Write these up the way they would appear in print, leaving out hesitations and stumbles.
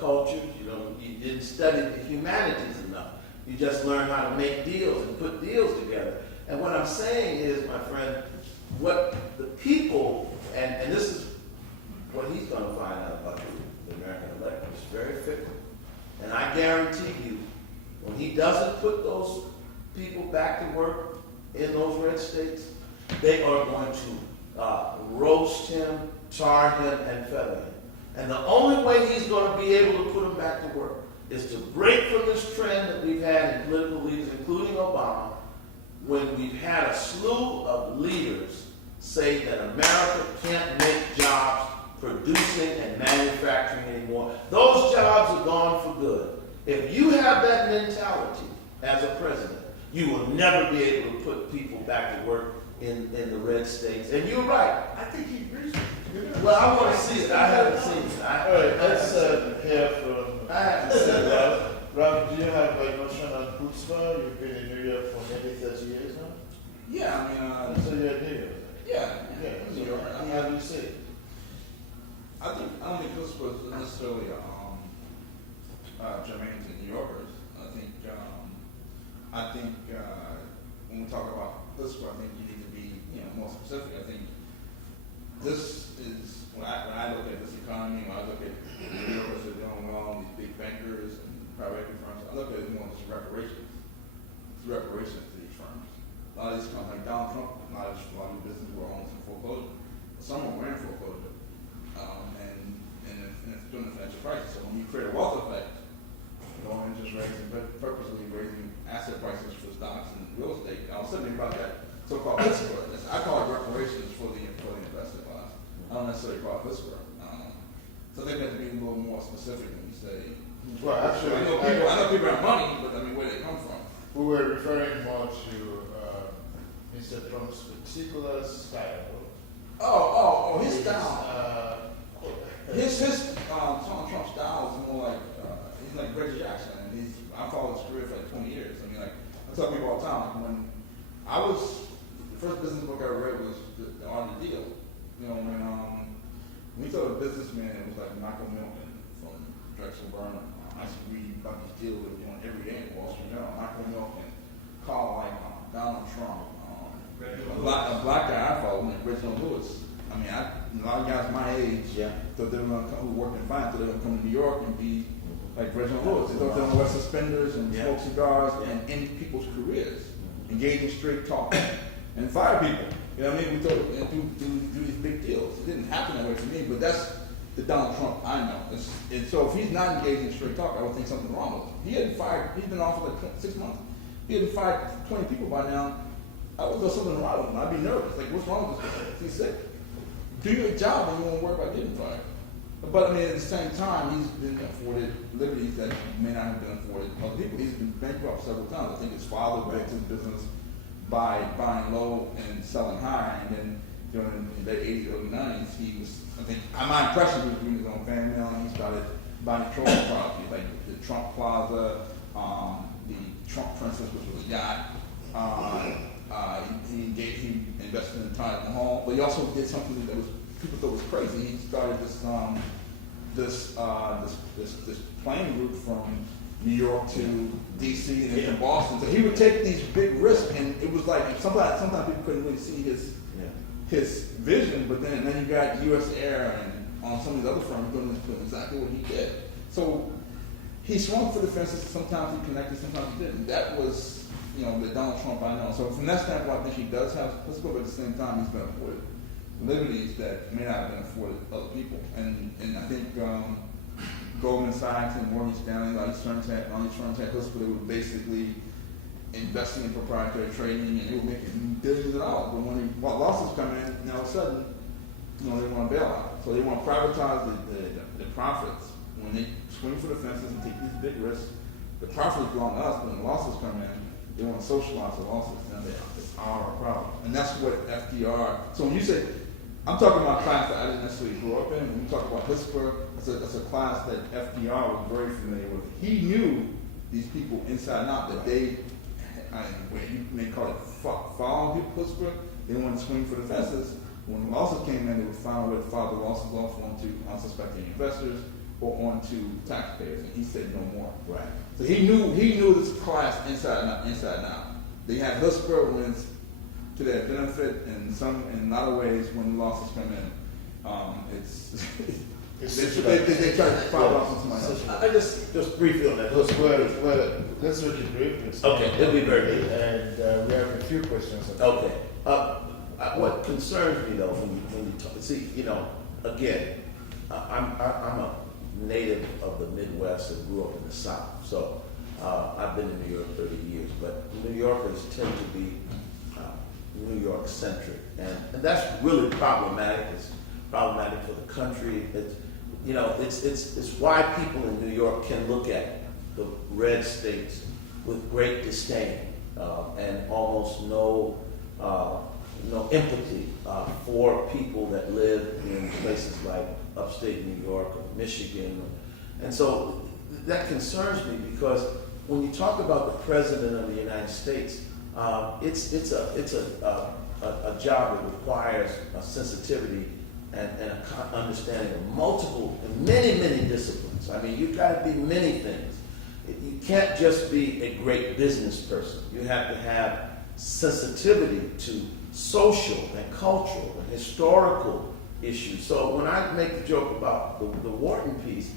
culture. You didn't study the humanities enough. You just learned how to make deals and put deals together. And what I'm saying is, my friend, what the people, and this is what he's going to find out about the American electorate, is very fickle. And I guarantee you, when he doesn't put those people back to work in those red states, they are going to roast him, tar him, and feather him. And the only way he's going to be able to put them back to work is to break from this trend that we've had in political leaders, including Obama, when we've had a slew of leaders say that America can't make jobs producing and manufacturing anymore. Those jobs are gone for good. If you have that mentality as a president, you will never be able to put people back to work in the red states. And you're right. I think he agrees with you. Well, I want to see it. I haven't seen it. All right, let's hear from. I haven't seen it. Rob, do you have a notion on chutzpah? You've been in New York for maybe 30 years now? Yeah, I mean, So you're in New York? yeah, Yeah. New York. How do you see it? I don't think this was necessarily germane to New Yorkers. I think when we talk about this, I think you need to be more specific. I think this is when I look at this economy, when I look at New Yorkers that are doing well, these big bankers and private equity firms, I look at it more as reparations. It's reparations to these firms. A lot of these companies, like Donald Trump, a lot of these businesses were almost in foreclosure. Some were in foreclosure. And it's during the financial crisis. So when you create a wealth effect, low interest rates and purposely raising asset prices for stocks and real estate, I was thinking about that so-called whisper. I call it reparations for the investor class. I don't necessarily call it whisper. So I think we have to be a little more specific when we say. Well, actually, I know people have money, but I mean, where they come from. we were referring more to Mr. Trump's particular style. His style. Donald Trump's style is more like he's like Reggie Jackson, and I followed his career for like 20 years. I mean, like I tell people all the time, when the first business book I read was The Art of the Deal. When we thought of businessman, it was like Michael Milken from Drexel Burnham. I used to read about these deals that were doing every day in Wall Street Journal. Michael Milken, Carl Icahn, Donald Trump, a black guy I followed, Reginald Lewis. I mean, a lot of guys my age thought they were going to come, who worked in finance, thought they were going to come to New York and be like Reginald Lewis. They thought they were going to wear suspenders and smoke cigars and end people's careers, engage in straight talk, and fire people. You know what I mean? We thought and do these big deals. It didn't happen that way for me, but that's the Donald Trump I know. And so if he's not engaged in straight talk, I would think something wrong with him. He's been off for like 6 months. He hadn't fired 20 people by now. I would know something wrong with him. I'd be nervous. Like, what's wrong with this guy? He's sick. Do your job and you won't worry about getting fired. But I mean, at the same time, he's been afforded liberties that may not have been afforded other people. He's been bankrupt several times. I think his father built his business by buying low and selling high, and then during the late 80s, early 90s, he was, I think, my impression was reading his own fan mail, and he started buying Trojan property, like the Trump Plaza, the Trump Princess, which was a yacht. He invested in Taj Mahal, but he also did something that was people thought was crazy. He started this plane route from New York to DC and then to Boston. So he would take these big risks, and it was like sometimes people couldn't really see his vision. But then you got U.S. Air and some of these other firms doing exactly what he did. So he swung for the fences. Sometimes he connected, sometimes he didn't. That was the Donald Trump I know. So from that standpoint, I think he does have. Let's go, but at the same time, he's been afforded liberties that may not have been afforded other people. And I think Goldman Sachs and Morgan Stanley, all these firms had hustle. They were basically investing in proprietary trading, and they were making billions of dollars. But when losses come in, now all of a sudden, they want to bail out. So they want to privatize the profits. When they swing for the fences and take these big risks, the profits belong to us. But when the losses come in, they want to socialize the losses. Now it's our problem, and that's what FDR. So when you say, I'm talking about a class that I didn't necessarily grow up in. When we talk about Pittsburgh, that's a class that FDR was very familiar with. He knew these people inside and out that you may call it following people Pittsburgh. They wanted to swing for the fences. When the losses came in, they would find a way to file the losses off onto unsuspecting investors, or onto taxpayers, and he said no more. Right. So he knew this class inside and out. They had chutzpah when it's to their benefit, and in a lot of ways when losses come in, they try to follow up on somebody else. I just briefly on that. Well, let's make it brief. Okay, it'll be very brief. And we have a few questions. Okay. What concerns me though, when you talk, see, again, I'm a native of the Midwest and grew up in the South, so I've been in New York 30 years. But New Yorkers tend to be New York centric, and that's really problematic. It's problematic for the country. It's why people in New York can look at the red states with great disdain and almost no empathy for people that live in places like upstate New York or Michigan. And so that concerns me, because when you talk about the President of the United States, it's a job that requires a sensitivity and a understanding of many disciplines. I mean, you've got to be many things. You can't just be a great business person. You have to have sensitivity to social and cultural and historical issues. So when I make the joke about the Wharton piece,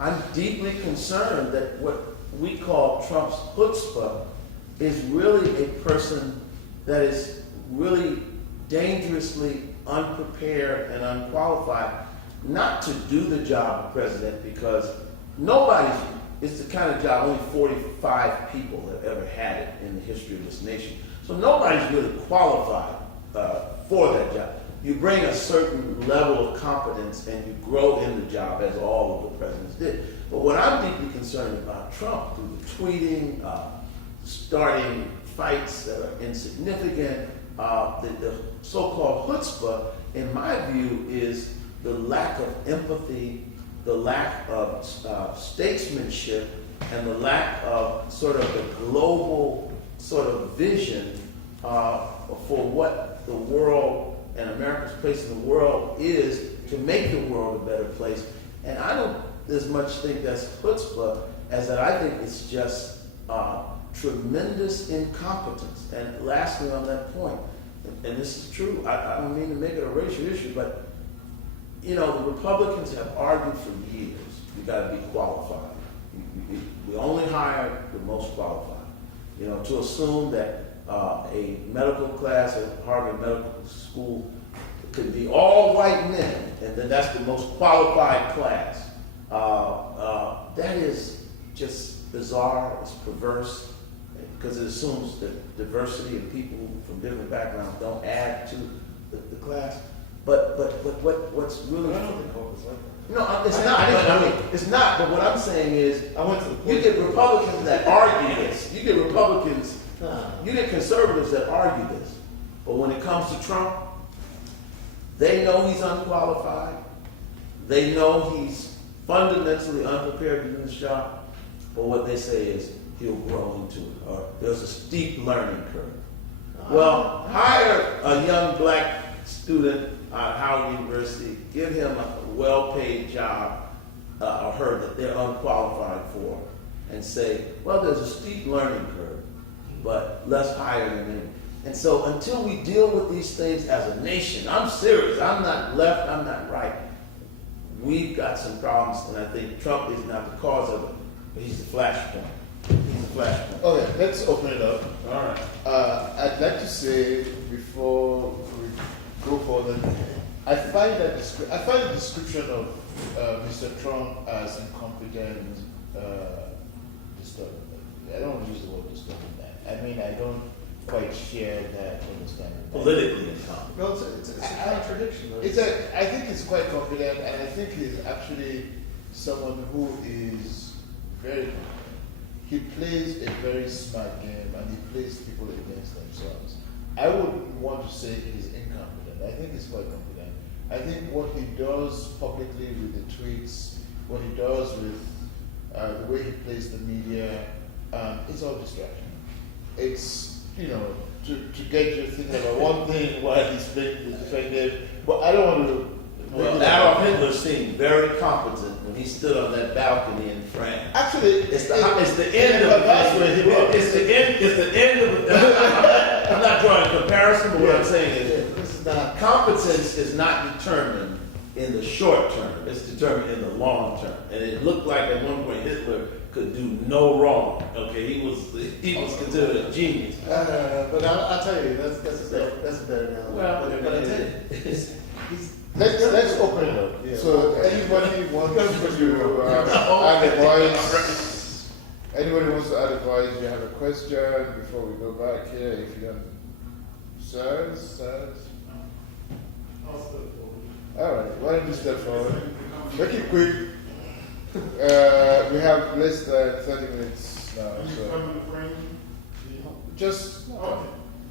I'm deeply concerned that what we call Trump's chutzpah is really a person that is really dangerously unprepared and unqualified not to do the job of president, because it's the kind of job only 45 people have ever had it in the history of this nation. So nobody's really qualified for that job. You bring a certain level of competence and you grow in the job, as all of the presidents did. But what I'm deeply concerned about Trump, through the tweeting, starting fights that are insignificant, the so-called chutzpah, in my view, is the lack of empathy, the lack of statesmanship, and the lack of sort of the global sort of vision for what the world and America's place in the world is, to make the world a better place. And I don't as much think that's chutzpah as that I think it's just tremendous incompetence. And lastly on that point, and this is true, I don't mean to make it a racial issue, but the Republicans have argued for years, you got to be qualified. We only hire the most qualified. To assume that a medical class at Harvard Medical School could be all white men, and then that's the most qualified class. That is just bizarre, it's perverse, because it assumes that diversity of people from different backgrounds don't add to the class. But what's really... I don't think it's like that. No, it's not. It's not. But what I'm saying is, you get Republicans that argue this. You get conservatives that argue this. But when it comes to Trump, they know he's unqualified. They know he's fundamentally unprepared to do this job. But what they say is he'll grow into it, or there's a steep learning curve. Well, hire a young black student at Howard University, give him a well-paid job, or her, that they're unqualified for, and say, well, there's a steep learning curve, but let's hire them in. And so until we deal with these things as a nation, I'm serious, I'm not left, I'm not right, we've got some problems, and I think Trump is not the cause of it, but he's the flashpoint. He's the flashpoint. Okay, let's open it up. All right. I'd like to say, before we go further, I find the description of Mr. Trump as incompetent disturbing. I don't use the word disturbing that. I mean, I don't quite share that understanding. Politically incompetent. No, it's a contradiction. I think he's quite confident, and I think he's actually someone who is very confident. He plays a very smart game, and he plays people against themselves. I wouldn't want to say he's incompetent. I think he's quite confident. I think what he does publicly with the tweets, what he does with the way he plays the media, it's all distraction. It's, to get you thinking about one thing while he's playing the defender. But I don't want to Well, Adolf Hitler seemed very competent when he stood on that balcony in France. Actually, It's the end of that's where he was. It's the end of the. I'm not drawing a comparison, but what I'm saying is, This is not. competence is not determined in the short term. It's determined in the long term. And it looked like at one point Hitler could do no wrong. Okay, he was considered a genius. But I'll tell you, that's a better now. Well, but I tell you, Let's open it up. Yeah. So anybody wants to add a voice? Anybody wants to add a voice? You have a question before we go back here? If you don't, sirs. I'll step forward. All right. Why don't you step forward? Make it quick. We have less than 30 minutes now. Are you So coming to frame? just Okay.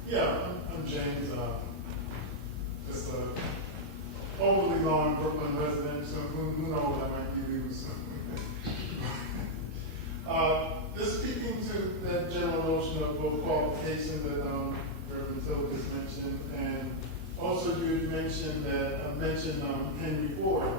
Yeah, I'm James. Just a overly long Brooklyn resident, so who knows, I might be leaving soon. Just speaking to that general notion of both qualification that Reverend Tillard just mentioned, and also you had mentioned that Henry Ford.